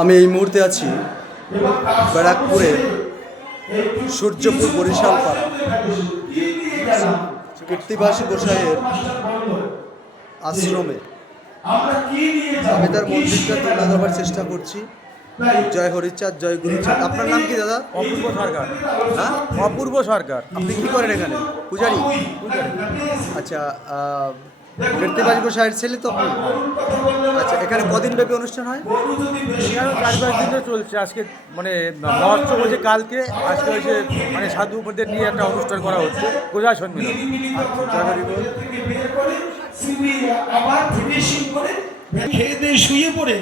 আমি এই মুহূর্তে আছি ব্যারাকপুরের সূর্যপুর বরিশাল পাড়া কীর্তিবাসী গোসাইয়ের আশ্রমে। আমি তার মন্দিরটা তুলে ধরবার চেষ্টা করছি। জয় হরিচাঁদ, জয় গুরুচাঁদ। আপনার নাম কি দাদা? অপূর্ব সরকার। হ্যাঁ, অপূর্ব সরকার। আপনি কি করেন এখানে? পূজারি? আচ্ছা, কীর্তিবাসী গোসাইয়ের ছেলে তো আপনি? আচ্ছা, এখানে কদিন ব্যাপী অনুষ্ঠান হয়? এখানে 4-5 দিন ধরে চলছে। আজকে মানে মহোৎসব হয়েছে কালকে, আজকে হয়েছে মানে সাধুদের নিয়ে একটা অনুষ্ঠান করা হচ্ছে, গোজা সম্মেলন। আবার ফিনিশিং করে খেয়ে দিয়ে শুয়ে পড়ে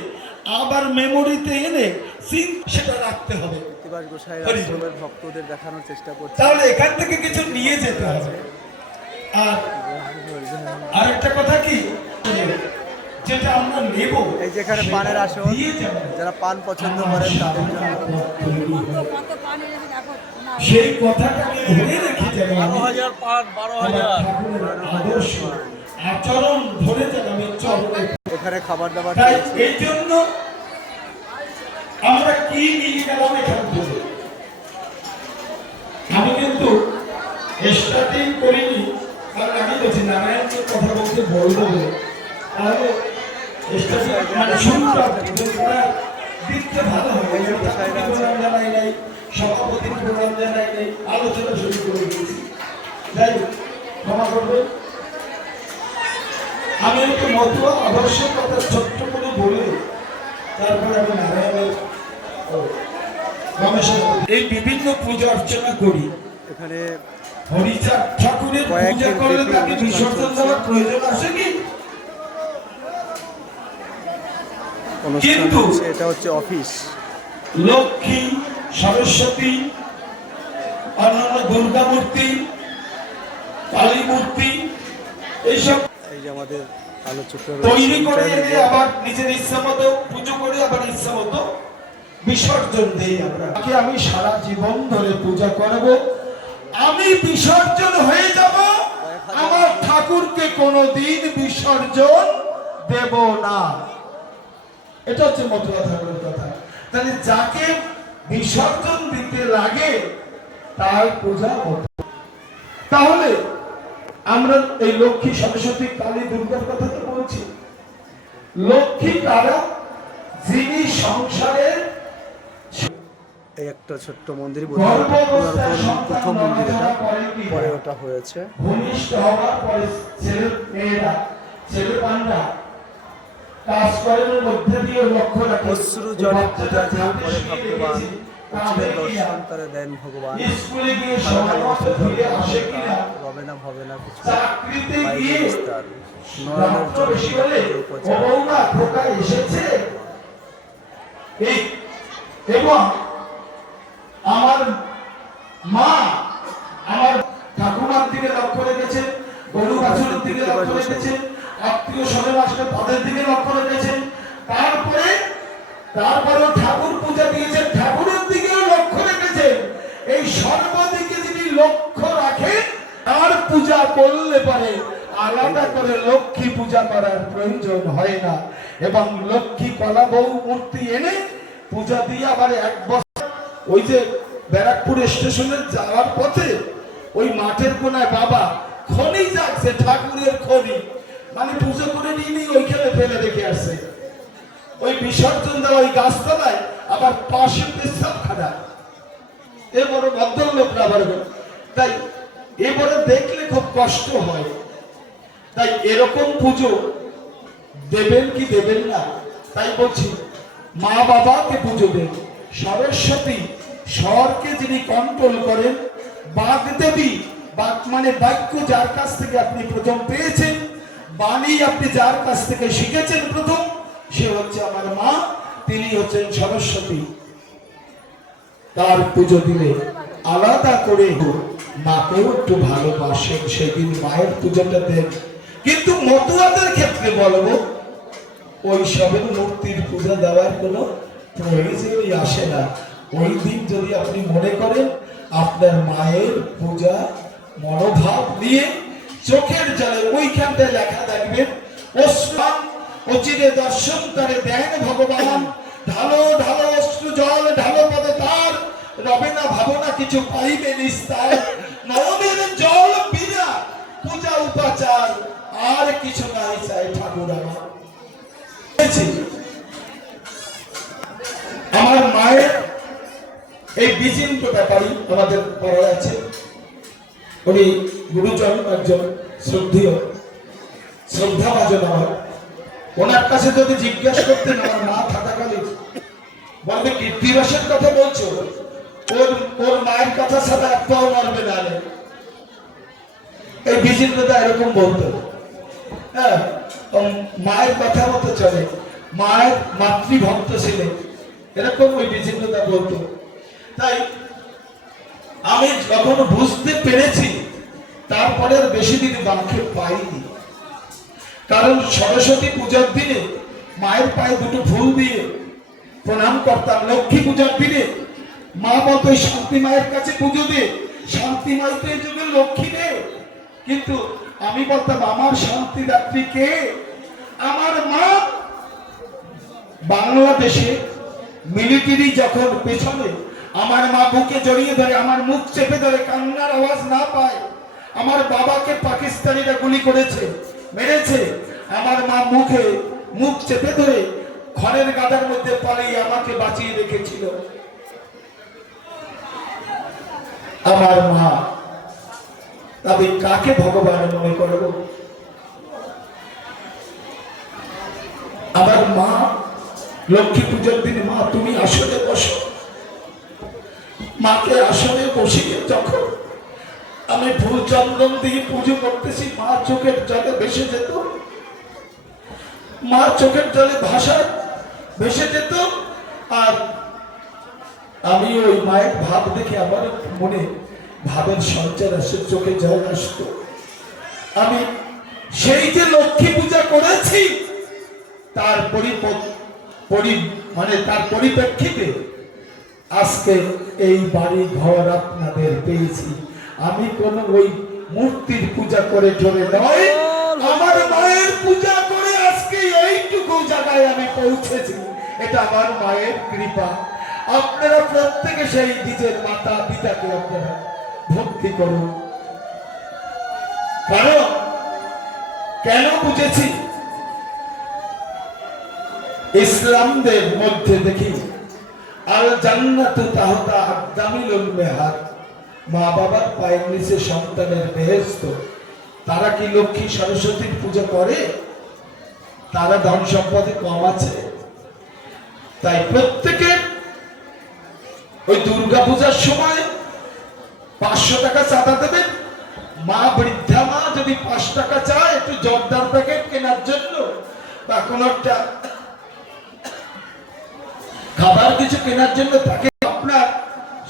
আবার মেমোরিতে এনে সিন সেটা রাখতে হবে। কীর্তিবাসী গোসাইয়ের আশ্রমের ভক্তদের দেখানোর চেষ্টা করছি। তাহলে এখান থেকে কিছু নিয়ে যেতে হবে। আর আরেকটা কথা কি, যেটা আমরা নেব, এই যে এখানে পানের আসন, যারা পান পছন্দ করেন তাদের জন্য সেই কথাটাকে ধরে রেখে যাবে। 12,000 পান, 12,000 আচরণ ধরে যাবে চলবে। এখানে খাবার দাবার তাই চলছে। এই জন্য আমরা কি নিয়ে গেলাম এখান থেকে। আমি কিন্তু স্টার্টিং করিনি, কারণ আমি বলছি নারায়ণকে কথা বলতে বলবো তাহলে স্টার্টিং মানে শুনতাম দিকটা ভালো হবে। জানাই নাই, সভাপতির প্রোগ্রাম জানাই নাই, আলোচনা শুরু করে দিয়েছি। যাই হোক, ক্ষমা করবেন। আমি একটু মতুয়া আবশ্যক কথা ছোট্ট করে বলে তারপরে আমি নারায়ণের এই বিভিন্ন পূজা অর্চনা করি। এখানে হরিচাঁদ ঠাকুরের পূজা করলে তাকে বিসর্জন দেওয়ার প্রয়োজন আছে কি? অনুষ্ঠান হচ্ছে, এটা হচ্ছে অফিস। লক্ষ্মী, সরস্বতী, অন্যান্য দুর্গা মূর্তি, কালী মূর্তি, এইসব এই যে আমাদের আলোচক তৈরি করে এনে আবার নিজের ইচ্ছা মতো পুজো করে আবার ইচ্ছা মতো বিসর্জন দেই আমরা। আমি সারা জীবন ধরে পূজা করব, আমি বিসর্জন হয়ে যাব, আমার ঠাকুরকে কোনোদিন বিসর্জন দেব না। এটা হচ্ছে মতুয়া ঠাকুরের কথা। তাহলে যাকে বিসর্জন দিতে লাগে তার পূজা হতো। তাহলে আমরা এই লক্ষ্মী, সরস্বতী, কালী, দুর্গার কথা তো বলছি। লক্ষ্মী কারা? যিনি সংসারের এই একটা ছোট্ট মন্দির, প্রথম মন্দির এটা, পরে ওটা হয়েছে। ঘনিষ্ঠ হওয়ার পরে ছেলে মেয়েরা, ছেলে পান্ডা কাজ করার মধ্যে দিয়ে লক্ষ্য রাখে অশ্রু জলে পূজা দিয়ে পরে ভগবান দর্শন করে দেন। ভগবান স্কুলে গিয়ে সময় মতো ফিরে আসে কিনা, হবে না হবে না কিছু চাকরিতে গিয়ে বিস্তার নয়নের জন্য বৌমা খোকা এসেছে। এবং আমার মা আমার ঠাকুমার দিকে লক্ষ্য রেখেছেন, গরু বাছুরের দিকে লক্ষ্য রেখেছেন, আত্মীয় স্বজন আসলে তাদের দিকে লক্ষ্য রেখেছেন। তারপরে ঠাকুর পূজা দিয়েছেন, ঠাকুরের দিকেও লক্ষ্য রেখেছেন। এই সর্বদিকে যিনি লক্ষ্য রাখেন তার পূজা করলে পারে আলাদা করে লক্ষ্মী পূজা করার প্রয়োজন হয় না। এবং লক্ষ্মী কলা বউ মূর্তি এনে পূজা দিয়ে আবার এক বছর ওই যে ব্যারাকপুর স্টেশনে যাওয়ার পথে ওই মাঠের কোনায় বাবা খনি যাচ্ছে, ঠাকুরের খনি, মানে পুজো করে নিয়ে ওইখানে ফেলে রেখে আসছে। ওই বিসর্জন দেওয়া ওই গাছতলায় আবার পাশে পেশাবখানা। এ বড় ভদ্রলোকরা আবার, তাই এবারে দেখলে খুব কষ্ট হয়। তাই এরকম পুজো দেবেন কি দেবেন না, তাই বলছি মা বাবাকে পুজো দেন। সরস্বতী স্বরকে যিনি কন্ট্রোল করেন, বাগদেবী, বাক মানে বাক্য যার কাছ থেকে আপনি প্রথম পেয়েছেন, বাণী আপনি যার কাছ থেকে শিখেছেন প্রথম, সে হচ্ছে আমার মা, তিনি হচ্ছেন সরস্বতী। তার পুজো দিলে আলাদা করে মাকেও একটু ভালোবাসেন, সেদিন মায়ের পুজোটা দেন। কিন্তু মতুয়াদের ক্ষেত্রে বলবো ওই সবের মূর্তির পূজা দেওয়ার কোনো প্রয়োজনই আসে না। ওই দিন যদি আপনি মনে করেন আপনার মায়ের পূজা মনোভাব নিয়ে চোখের জলে ওইখানটায় লেখা দেখবেন, অচিরে দর্শন করে দেন ভগবান, ঢালো ঢালো জল ঢালো পদে তার, রবে না ভাবনা কিছু পাইবে নিস্তার। নয়নের জল বিনা পূজা উপাচার, আর কিছু নাই চাই ঠাকুর আমার। আমার মায়ের এই বিচিত্র ব্যাপারই আমাদের পড়া আছে। উনি গুরুজন, একজন শ্রদ্ধাভাজন আমার। ওনার কাছে যদি জিজ্ঞাসা করতেন আমার মা থাকাকালীন, বলবে কীর্তিবাসের কথা বলছো, ওর মায়ের কথা ছাড়া এক পাও নড়বে না। এই বিচিত্রতা এরকম বলতো। হ্যাঁ, মায়ের কথা মতো চলে, মায়ের মাতৃভক্ত ছিলেন, এরকম ওই বিচিত্রতা বলতো। তাই আমি যখন বুঝতে পেরেছি, তারপরে আর বেশি দিন বাঁকে পাইনি। কারণ সরস্বতী পূজার দিনে মায়ের পায়ে দুটো ফুল দিয়ে প্রণাম করতাম। লক্ষ্মী পূজার দিনে মা বলতো শান্তি মায়ের কাছে পুজো দিয়ে, শান্তি মাই তো এই যুগের লক্ষ্মী রে। কিন্তু আমি বলতাম আমার শান্তি দাত্রী কে? আমার মা। বাংলাদেশে মিলিটারি যখন পেছনে, আমার মা বুকে জড়িয়ে ধরে, আমার মুখ চেপে ধরে, কান্নার আওয়াজ না পায়। আমার বাবাকে পাকিস্তানিরা গুলি করেছে, মেরেছে, আমার মা মুখ চেপে ধরে খড়ের গাদার মধ্যে পালিয়ে আমাকে বাঁচিয়ে রেখেছিল। আমার মা, তবে কাকে ভগবান মনে করব? আমার মা লক্ষ্মী পূজার দিন, মা তুমি আসনে বসো। মাকে আসনে বসিয়ে যখন আমি ফুল চন্দন দিয়ে পুজো করতেছি, মা চোখের জলে ভেসে যেত, মা চোখের জলে ভাষায় ভেসে যেত। আর আমি ওই মায়ের ভাব দেখে আমার মনে ভাবের সঞ্চার আসে, চোখে জল আসতো। আমি সেই যে লক্ষ্মী পূজা করেছি, তার তার পরিপ্রেক্ষিতে আজকে এই বাড়ি ঘর আপনাদের পেয়েছি। আমি কোন ওই মূর্তির পূজা করে চলে নয়, আমার মায়ের পূজা করে আজকে এইটুকু জায়গায় আমি পৌঁছেছি। এটা আমার মায়ের কৃপা। আপনারা প্রত্যেকে সেই নিজের মাতা পিতাকে আপনারা ভক্তি করুন। কারণ কেন বুঝেছি, ইসলামদের মধ্যে দেখি আল জান্নাতু তাহতা আকদামিল মেহাত, মা বাবার পায়ের নিচে সন্তানের বেহেশত। তারা কি লক্ষ্মী সরস্বতীর পূজা করে? তারা ধন সম্পদে কম আছে? তাই প্রত্যেকে ওই দুর্গা পূজার সময় 500 টাকা চাঁদা দেবেন। মা, বৃদ্ধা মা যদি 5 টাকা চায় একটু জর্দার প্যাকেট কেনার জন্য বা কোন একটা খাবার কিছু কেনার জন্য, তাকে আপনার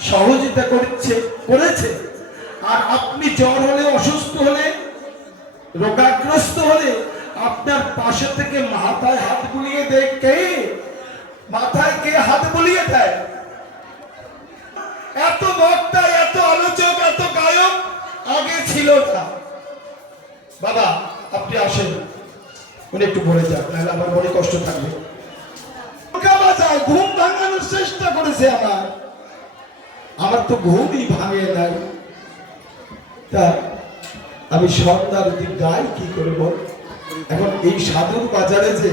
সহযোগিতা করেছে। আর আপনি জ্বর হলে, অসুস্থ হলে, রোগাগ্রস্ত হলে আপনার পাশে থেকে মাথায় হাত বুলিয়ে দেয় কে? মাথায় কে হাত বুলিয়ে দেয়? এত বক্তা, এত আলোচক, এত গায়ক আগে ছিল না। বাবা আপনি আসেন, উনি একটু বলে যান, নাহলে আমার মনে কষ্ট থাকবে। ঘুম ভাঙানোর চেষ্টা করেছে আমার তো ঘুমই ভাঙে নাই। তা আমি সন্ধ্যার দিক গাই কি করে বল? এখন এই সাধুর বাজারে যে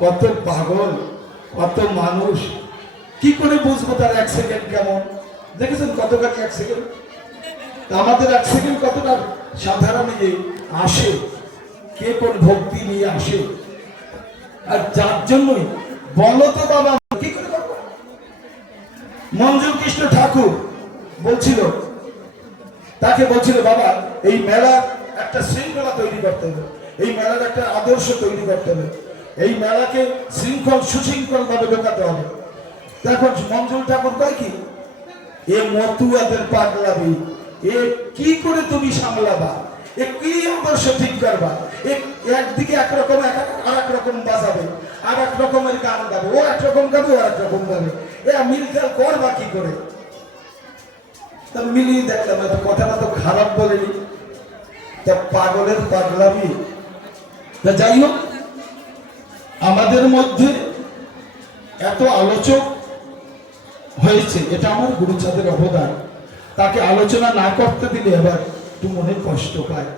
কত পাগল, কত মানুষ, কি করে বুঝবো তার 1 সেকেন্ড কেমন? দেখেছেন কতখানি 1 সেকেন্ড? আমাদের 1 সেকেন্ড কতটা সাধারণ আসে, কে কোন ভক্তি নিয়ে আসে। আর যার জন্যই বলো তো বাবা, কি করে করবো? মঞ্জুর কৃষ্ণ ঠাকুর বলছিল, তাকে বলছিল বাবা এই মেলার একটা শৃঙ্খলা তৈরি করতে হবে, এই মেলার একটা আদর্শ তৈরি করতে হবে, এই মেলাকে সুশৃঙ্খল ভাবে ঢোকাতে হবে। দেখো মঞ্জুর ঠাকুর কয় কি, এ মতুয়াদের পাগলাবি, এ কি করে তুমি সামলাবা, এ কি আদর্শ ঠিক করবা? একদিকে একরকম, আর এক রকম বাজাবে, আর এক রকমের গান গাবে, ও একরকম গাবে, ও এক রকম গাবে, এরা মিলটাল করবা কি করে? মিলিয়ে দেখলাম কথাটা তো খারাপ বলেনি, তা পাগলের পাগলামি। যাই হোক, আমাদের মধ্যে এত আলোচক, হয়েছে, এটা আমার গুরুচাঁদের অবদান। তাকে আলোচনা না করতে দিলে আবার একটু মনে কষ্ট পায়,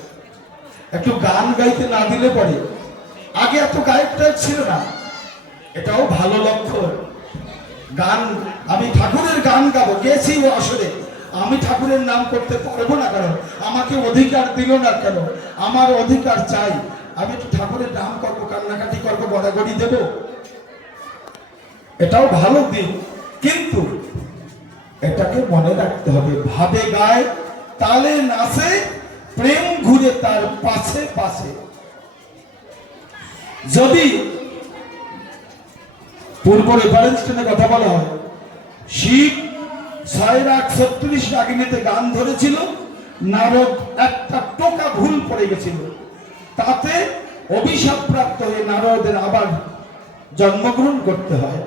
একটু গান গাইতে না দিলে পরে, আগে এত গায়কটা ছিল না, এটাও ভালো লক্ষণ। গান, আমি ঠাকুরের গান গাবো, গেছি ও আসরে, আমি ঠাকুরের নাম করতে পারবো না, কারণ আমাকে অধিকার দিল না, কেন আমার অধিকার চাই, আমি একটু ঠাকুরের নাম করবো, কান্নাকাটি করবো, গড়াগড়ি দেব, এটাও ভালো দিন, কিন্তু এটাকে মনে রাখতে হবে, ভাবে গায়, তালে নাচে, প্রেম ঘুরে তার পাশে পাশে। যদি পূর্ব রেফারেন্সে কথা বলা হয়, শিব 636 রাগিনীতে গান ধরেছিল, নারদ একটা টোকা ভুল পড়ে গেছিল, তাতে অভিশাপ প্রাপ্ত হয়ে নারদের আবার জন্মগ্রহণ করতে হয়।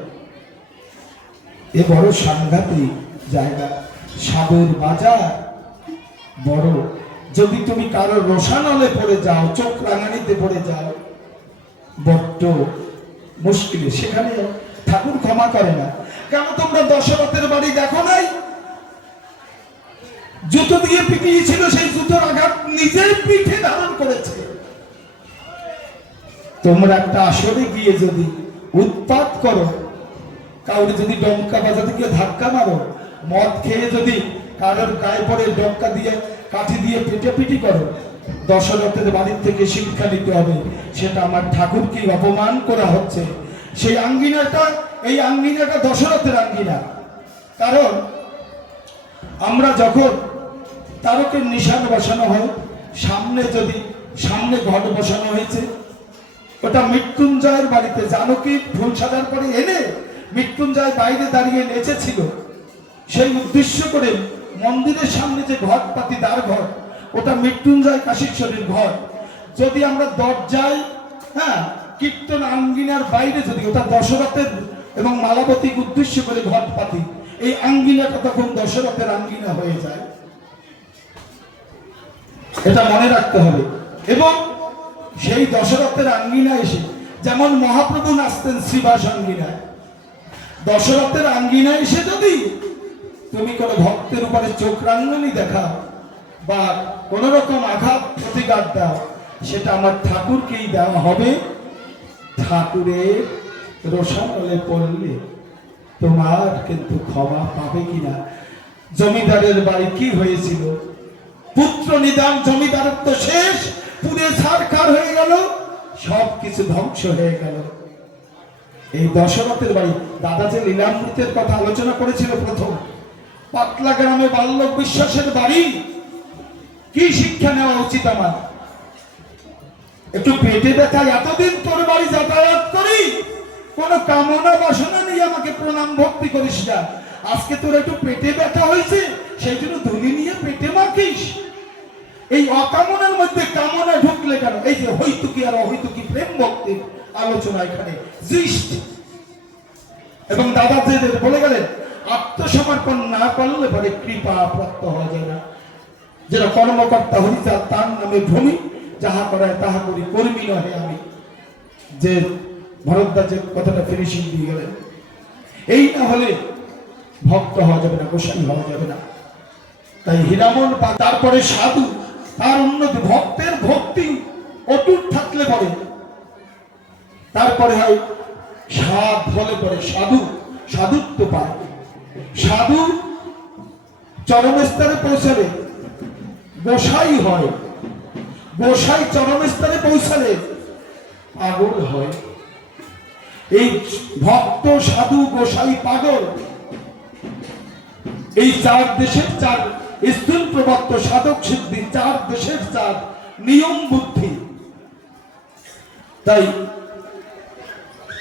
এ বড় সাংঘাতিক জায়গা, সাধুর বাজার বড়। যদি তুমি কারো রোশানলে পড়ে যাও, চোখ রাঙানিতে পড়ে যাও, বড্ড মুশকিল, সেখানে ঠাকুর ক্ষমা করে না। কেন তোমরা দশরথের বাড়ি দেখো নাই? জুতো দিয়ে পিটিয়েছিল, সেই জুতোর আঘাত নিজের পিঠে ধারণ করেছে। তোমরা একটা আসরে গিয়ে যদি উৎপাত করো, কাউরে যদি ডঙ্কা বাজাতে গিয়ে ধাক্কা মারো, মদ খেয়ে যদি কারোর গায়ে পড়ে ডঙ্কা দিয়ে কাঠি দিয়ে পিটাপিটি করো, দশরথের বাড়ির থেকে শিক্ষা নিতে হবে, সেটা আমার ঠাকুরকে অপমান করা হচ্ছে। সেই আঙ্গিনাটা, এই আঙ্গিনাটা দশরথের আঙ্গিনা। কারণ আমরা যখন তারকের নিশান বসানো হয়, সামনে ঘট বসানো হয়েছে, ওটা মৃত্যুঞ্জয়ের বাড়িতে জানকী ফুল সাজার পরে এনে মৃত্যুঞ্জয় বাইরে দাঁড়িয়ে নেচেছিল, সেই উদ্দেশ্য করে মন্দিরের সামনে যে ঘট পাতি, দ্বার ঘর, ওটা মৃত্যুঞ্জয় কাশীশ্বরের ঘর। যদি আমরা দরজায়, কীর্তন আঙ্গিনার বাইরে যদি, ওটা দশরথের এবং মালাবতীকে উদ্দেশ্য করে ঘট পাতি, এই আঙ্গিনাটা তখন দশরথের আঙ্গিনা হয়ে যায়, এটা মনে রাখতে হবে। এবং সেই দশরথের আঙ্গিনা এসে, যেমন মহাপ্রভু নাচতেন শ্রীবাস আঙ্গিনায়, দশরথের আঙ্গিনায় এসে যদি তুমি কোনো ভক্তের উপরে চোখ রাঙানি দেখাও বা কোন রকম আঘাত প্রতিঘাত দাও, সেটা আমার ঠাকুরকেই দেওয়া হবে। ঠাকুরের রোশানলে পড়লে তোমার কিন্তু ক্ষমা পাবে কিনা। জমিদারের বাড়ি কি হয়েছিল? পুত্র নিদান, জমিদারত্ব শেষ, পুরে ছারখার হয়ে গেল, সবকিছু ধ্বংস হয়ে গেল। এই দশরথের বাড়ি, দাদা যে লীলামৃতের কথা আলোচনা করেছিল প্রথম, পাতলা গ্রামে বাল্যক বিশ্বাসের বাড়ি, কি শিক্ষা নেওয়া উচিত আমার? একটু পেটে ব্যথা, এতদিন তোর বাড়ি যাতায়াত করি, কোন কামনা বাসনা নিয়ে আমাকে প্রণাম ভক্তি করিস না, আজকে তোর একটু পেটে ব্যথা হয়েছে, সেই জন্য ধুলি নিয়ে পেটে মাখিস। এই অকামনার মধ্যে কামনা ঢুকলে কেন? এই যে হইতুকি আর অহৈতুকি প্রেম ভক্তির আলোচনা এখানে দৃষ্টি। এবং দাদা যে বলে গেলেন, আত্মসমর্পণ না করলে পরে কৃপা প্রাপ্ত হওয়া যায় না। যেটা কর্মকর্তা হরিচা, তার নামে ভূমি, যাহা করায় তাহা করি, কর্মী নহে আমি, যে ভরদ্বাজের কথাটা ফিনিশিং দিয়ে গেলেন। এই না হলে ভক্ত হওয়া যাবে না, গোসাই হওয়া যাবে না। তাই হীরামন, তারপরে সাধু, তার উন্নতি, ভক্তের ভক্তি অটুট থাকলে পরে, তারপরে হয় সাধ, হলে পরে সাধু, সাধুত্ব পায়। সাধু চরমস্তরে পৌঁছালে গোসাই হয়, গোসাই চরমস্তরে পৌঁছালে পাগল হয়। এই ভক্ত, সাধু, গোসাই, পাগল, এই চার দেশের চার স্থূল প্রবক্ত, সাধক সিদ্ধি, চার দেশের চার নিয়ম বুদ্ধি। তাই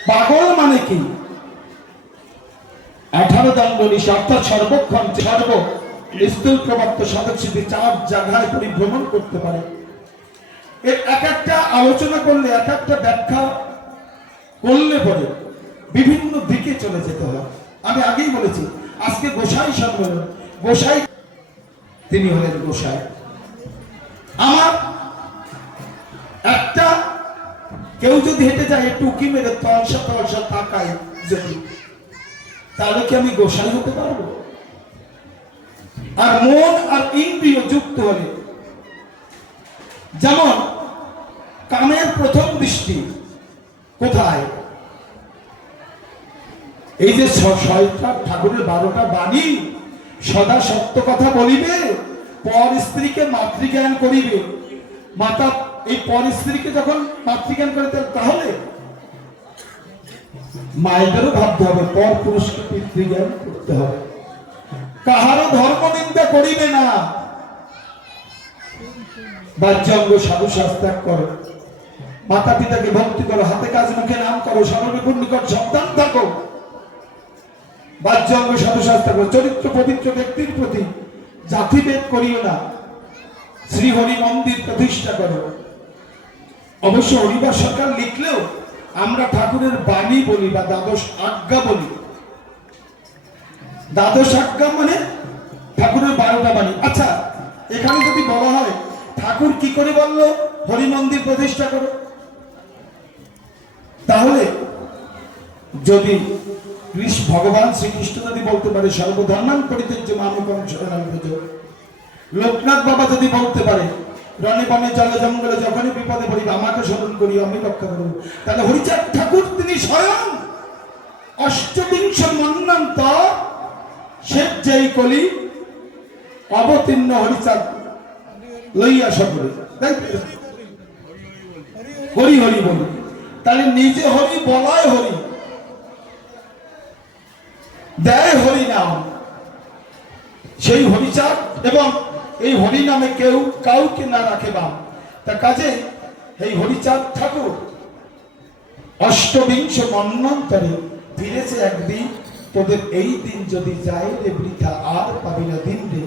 পাগল মানে কি? 18 দণ্ড নিশা, অর্থাৎ সর্বক্ষণ সর্ব স্থূল প্রবক্ত, সাধক সিদ্ধি, চার জায়গায় পরিভ্রমণ করতে পারে। এর এক একটা আলোচনা করলে, এক একটা ব্যাখ্যা করলে পরে বিভিন্ন দিকে চলে যেতে হয়। আমি আগেই বলেছি, আজকে গোসাই সম্মেলন, গোসাই তিনি হলেন গোসাই। আমার একটা কেউ যদি হেঁটে যায়, একটু উকি মেরে তলসা তলসা তাকায়, যদি তাহলে কি আমি গোসাই হতে পারবো? আর মন আর ইন্দ্রিয় যুক্ত হলে, যেমন কানের প্রথম দৃষ্টি কোথায়? এই যে ছয়টা ঠাকুরের 12টা বাণী, সদা সত্য কথা বলিবে, পর স্ত্রীকে মাতৃজ্ঞান করিবে। মাতা এই পর স্ত্রীকে যখন মাতৃজ্ঞান করে, তাহলে মায়েদেরও ভাবতে হবে পর পুরুষকে পিতৃজ্ঞান করতে হবে। কাহারও ধর্ম নিন্দা করিবে না, বাহ্যাঙ্গ সাধু শাস্ত্র করো, মাতা পিতাকে ভক্তি করো, হাতে কাজ মুখে নাম করো, সর্ববিপুর নিকট সন্তান থাকো, বাহ্যাঙ্গ সাধু শাস্ত্র করো, চরিত্র পবিত্র ব্যক্তির প্রতি জাতিভেদ করিও না, শ্রী হরি মন্দির প্রতিষ্ঠা করো। অবশ্য হরিবার সরকার লিখলেও আমরা ঠাকুরের বাণী বলি বা দ্বাদশ আজ্ঞা বলি। দ্বাদশ আজ্ঞা মানে ঠাকুরের 12টা বাণী। আচ্ছা, এখানে যদি বলা হয় ঠাকুর কি করে বলল হরি মন্দির প্রতিষ্ঠা করো, তাহলে যদি ভগবান শ্রীকৃষ্ণ যদি বলতে পারে সর্বধর্মান পরিত্যাজ্য মামেকং শরণং ব্রজ, লোকনাথ বাবা যদি বলতে পারে রণে বনে জলে জঙ্গলে যখনই বিপদে পড়িবে আমাকে স্মরণ করি আমি রক্ষা করব, তাহলে হরিচাঁদ ঠাকুর তিনি স্বয়ং অষ্টবিংশ মন্বন্ত শেষ যেই কলি অবতীর্ণ হরিচাঁদ লইয়া সকলে হরি হরি বলি। তাহলে নিজে হরি বলায় হরি, দেয় হরি নাম, সেই হরিচাঁদ এবং এই হরি নামে কেউ কাউকে না রাখে বা তা কাজে এই হরিচাঁদ ঠাকুর অষ্টবিংশ মন্বন্তরে ফিরেছে একদিন, তোদের এই দিন যদি যায় রে বৃথা আর পাবি না দিন রে।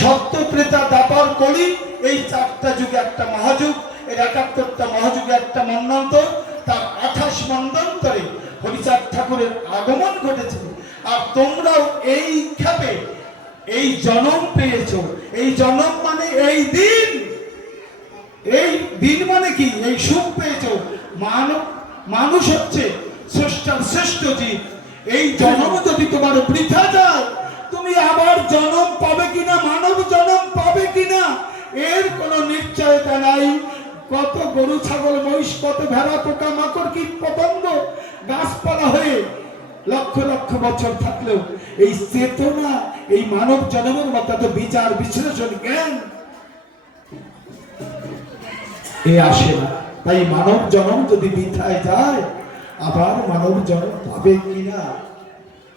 সত্য ত্রেতা দাপর কলি, এই 4টা যুগে একটা মহাযুগ, এর 71টা মহাযুগে একটা মন্বন্তর, তার 28 মন্বন্তরে হরিচাঁদ ঠাকুরের আগমন ঘটেছে। আর তোমরাও এই ক্ষেপে এই জন্ম পেয়েছো। এই জন্ম মানে এই দিন, এই দিন মানে কি? এই সুখ পেয়েছো। মানুষ হচ্ছে স্রষ্টার শ্রেষ্ঠ জীব। এই জন্ম যদি তোমার বৃথা যায়, তুমি আবার জন্ম পাবে কিনা, মানব জন্ম পাবে কিনা, এর কোনো নিশ্চয়তা নাই। কত গরু ছাগল মহিষ, কত ভেড়া পোকা মাকড় কীট পতঙ্গ গাছপালা হয়ে লক্ষ লক্ষ বছর থাকলেও এই চেতনা, এই মানব জন্মের মতো তো বিচার বিশ্লেষণ জ্ঞান এ আসে না। তাই মানব জন্ম যদি বৃথায় যায়, আবার মানব জন্ম পাবে কিনা।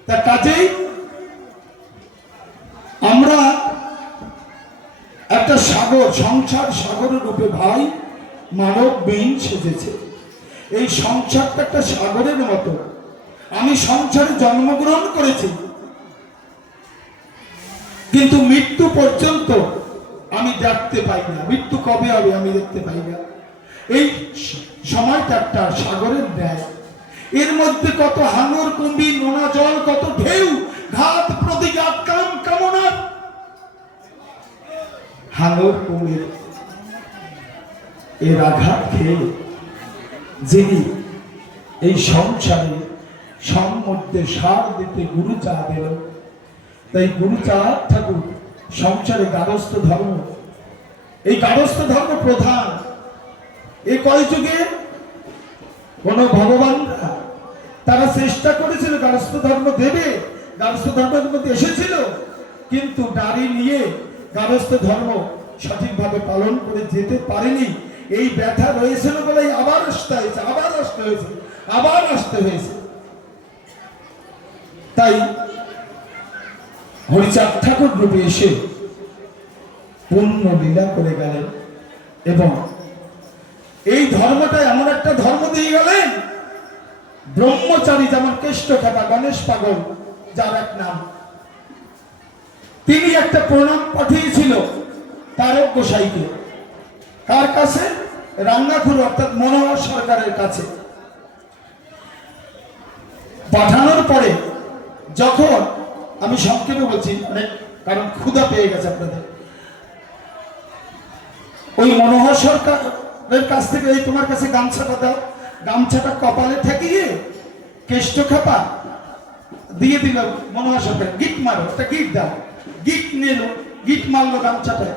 তা কাজেই আমরা একটা সাগর, সংসার সাগরের রূপে ভাই মানব বেইন সেজেছে। এই সংসারটা একটা সাগরের মতো। আমি সংসারে জন্মগ্রহণ করেছি, কিন্তু মৃত্যু পর্যন্ত আমি দেখতে পাই না। মৃত্যু কবে হবে আমি দেখতে পাই না। এই সময়টা একটা সাগরের ন্যায়। এর মধ্যে কত হাঙর কুম্ভীর, নোনা জল, কত ঢেউ, ঘাত প্রতিঘাত, কাম কামনা। হাঙর কুম্ভীর এর আঘাত খেয়ে যিনি এই সংসারে সম্মধ্যে সার দিতে গুরুচাঁদ এলো। তাই গুরুচাঁদ ঠাকুর সংসারে গারস্থ ধর্ম, এই গারস্থ ধর্ম প্রধান। এই কলিযুগে কোন ভগবানরা তারা চেষ্টা করেছিল গারস্থ ধর্ম দেবে, গারস্থ ধর্মের মধ্যে এসেছিল, কিন্তু নারী নিয়ে গারস্থ ধর্ম সঠিকভাবে পালন করে যেতে পারেনি। এই ব্যথা রয়েছিল বলেই আবার আসতে হয়েছে, আবার আসতে হয়েছে, আবার আসতে হয়েছে। তাই হরিচাঁদ ঠাকুর রূপে এসে পূর্ণ লীলা করে গেলেন এবং এই ধর্মটা এমন একটা ধর্ম দিয়ে গেলেন। ব্রহ্মচারী যেমন কেষ্ট খাতা, গণেশ পাগল যার এক নাম, তিনি একটা প্রণাম পাঠিয়েছিল তারক গোসাইকে। কার কাছে? রান্নাঘর অর্থাৎ মনোহর সরকারের কাছে। পাঠানোর পরে যখন, আমি সংক্ষেপে বলছি কারণ ক্ষুধা পেয়ে গেছে আপনাদের, ওই মনোহর সরকারের কাছ থেকে এই তোমার কাছে গামছাটা দাও, গামছাটা কপালে ঠেকিয়ে কেষ্ট খাপা দিয়ে দিল মনোহর সরকার, গিট মারো, একটা গিট দাও, গিট নিল, গিট মারলো গামছাটা।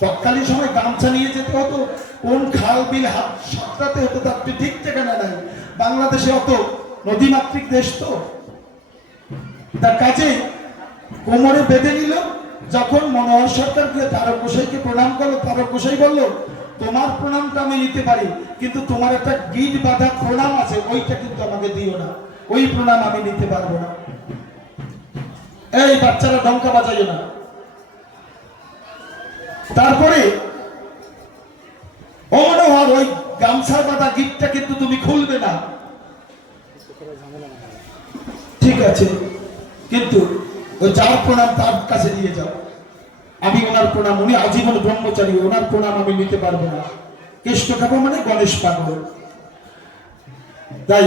তৎকালীন সময় গামছা নিয়ে যেতে হতো কোন খাল বিল হাত সাঁতরাতে হতো, তার ঠিক ঠিকানা নাই। বাংলাদেশে অত নদীমাতৃক দেশ তো, তার কাজে কোমরে বেঁধে নিল। যখন মনোহর সরকার গিয়ে তারক গোসাইকে প্রণাম করলো, তারক গোসাই বলল তোমার প্রণামটা আমি নিতে পারি, কিন্তু তোমার একটা গিট বাঁধা প্রণাম আছে, ওইটা কিন্তু আমাকে দিও না, ওই প্রণাম আমি নিতে পারবো না। এই বাচ্চারা ডঙ্কা বাজাইও না। তারপরে ও মনোহর, ওই গামছা বাঁধা গিটটা কিন্তু তুমি খুলবে না। ঠিক আছে, কিন্তু ওই যার প্রণাম তার কাছে দিয়ে যাও, আমি ওনার প্রণাম, উনি আজীবন ব্রহ্মচারী, ওনার প্রণাম আমি নিতে পারবো না। কেষ্ট খাবো মানে গণেশ পাগল। তাই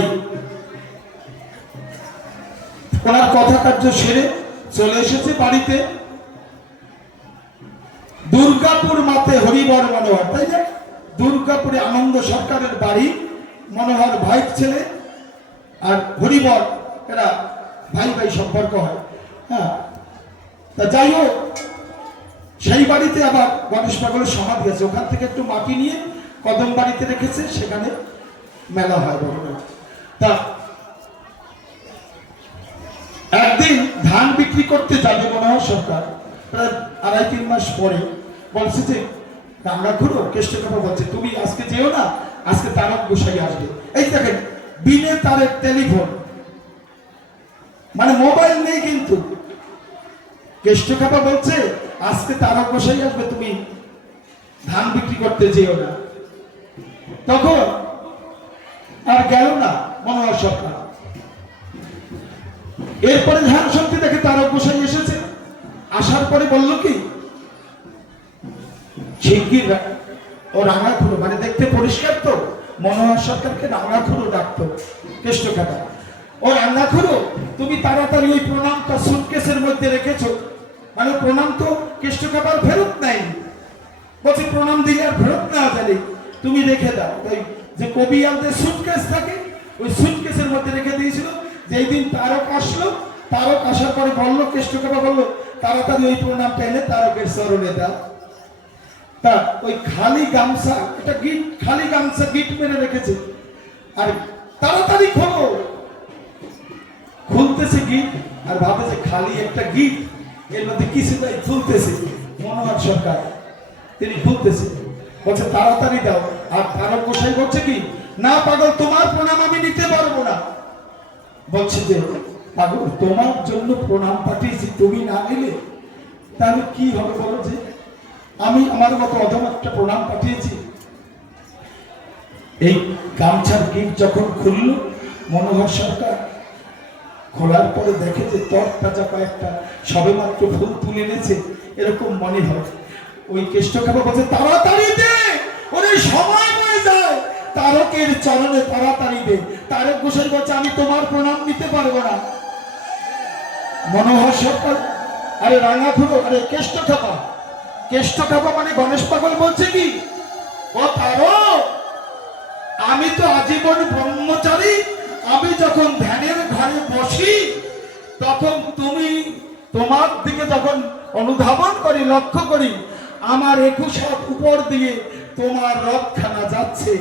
ওনার কথা কার্য সেরে চলে এসেছে বাড়িতে। দুর্গাপুর মাঠে হরিবর মনোহর, তাই না? দুর্গাপুরে আনন্দ সরকারের বাড়ি, মনোহর ভাই ছেলে আর হরিবর এরা ভাই ভাই সম্পর্ক হয়। হ্যাঁ, তা যাই হোক, সেই বাড়িতে আবার গণেশ পাগলের সমাধি আছে, ওখান থেকে একটু মাটি নিয়ে কদম বাড়িতে রেখেছে, সেখানে মেলা হয় বড়। তা একদিন ধান বিক্রি করতে যাবে মনোহর সরকার, প্রায় 2.5-3 মাস পরে বলছে যে আমরা ঘুরো, কেষ্ট খাবো বলছে তুমি আজকে যেও না, আজকে তারক গোসাই আসবে। এই দেখেন, বিনে তারের টেলিফোন, মানে মোবাইল নেই, কিন্তু কেষ্ট খাবা বলছে আজকে তারক গোসাই আসবে, তুমি ধান বিক্রি করতে যেও না। তখন আর গেল না মনোহর সরকার। এরপরে ধান শুনতে দেখে তারক গোসাই এসেছে, আসার পরে বলল কি, শিগগির ও রাঙাখুড়ো, মানে দেখতে পরিষ্কার তো, মনোহর সরকারকে রাঙাখুড়ো ডাকতো কেষ্ট খাবা। ও রাঙাখুড়ো, তুমি তাড়াতাড়ি ওই প্রণামটা সুটকেসের মধ্যে রেখেছো, মানে প্রণাম তো কেষ্ট খাবার ফেরত নাই, বলছে প্রণাম দিলে আর ফেরত না জানি, তুমি রেখে দাও। তাই যে কবিয়ালদের সুটকেস থাকে, ওই সুটকেসের মধ্যে রেখে দিয়েছিল। যেই দিন তারক আসলো, তারক আসার পরে বললো, কেষ্ট খাবা বললো তাড়াতাড়ি ওই প্রণামটা এনে তারকের চরণে দাও। তা ওই খালি গামছা, এটা গিট, খালি গামছা গিট মেরে রেখেছে, আর তাড়াতাড়ি খোলো, খুলতেছে গিট, আর ভাবে যে খালি একটা গিট, এর মধ্যে কিছু নাই, খুলতেছে মনোহর সরকার, তিনি খুলতেছে, বলছে তাড়াতাড়ি দাও। আর তারক গোসাই বলছে কি, না পাগল, তোমার প্রণাম আমি নিতে পারবো না। বলছে যে পাগল, তোমার জন্য প্রণাম পাঠিয়েছি, তুমি না নিলে তাহলে কি হবে বলো, যে আমি আমার মতো অধম একটা প্রণাম পাঠিয়েছি। এই গামছার গিট যখন খুলল মনোহর সরকার, খোলার পরে দেখে যে তরতাজা কয়েকটা সবে মাত্র ফুল তুলে এনেছে, এরকম মনে হয়। ওই কেষ্ট খাবা বলছে তাড়াতাড়ি দে, ওরে সময় হয়ে যায়, তারকের চরণে তাড়াতাড়ি দে। তারক গোসাই বলছে আমি তোমার প্রণাম নিতে পারবো না। মনোহর সরকার, আরে রাঙাখুড়ো, আরে কেষ্ট খাবা, কেষ্ট খাবা মানে গণেশ পাগল বলছে কি, ও তারক, আমি তো আজীবন ব্রহ্মচারী, আমি যখন ধ্যানের ঘরে বসি তখন তুমি, তোমার দিকে যখন অনুধাবন করি, লক্ষ্য করি, আমার 21 হাত উপর দিয়ে তোমার রথখানা যাচ্ছে,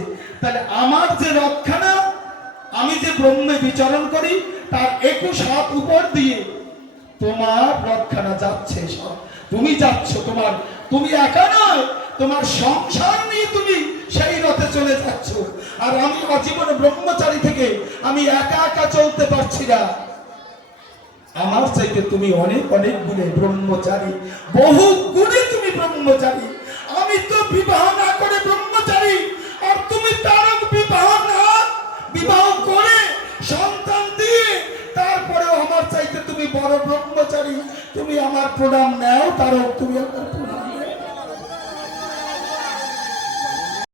তাহলে আমার যে রথখানা, আমি যে ব্রহ্মে বিচরণ করি, তার 21 হাত উপর দিয়ে তোমার রথখানা যাচ্ছে, তুমি যাচ্ছ, তোমার, তুমি একা নয়, তোমার সংসার নিয়ে তুমি সেই রথে চলে যাচ্ছ, আর আমি আজীবন ব্রহ্মচারী থেকে আমি একা একা চলতে পারছি না। আমার চাইতে তুমি অনেক অনেক গুণে ব্রহ্মচারী, বহু গুণে তুমি ব্রহ্মচারী। আমি তো বিবাহ না করে ব্রহ্মচারী, আর তুমি তারক বিবাহ করে সন্তান দিয়ে তারপরে আমার চাইতে তুমি বড় ব্রহ্মচারী। তুমি আমার প্রণাম নাও তারক, তুমি আমার প্রণাম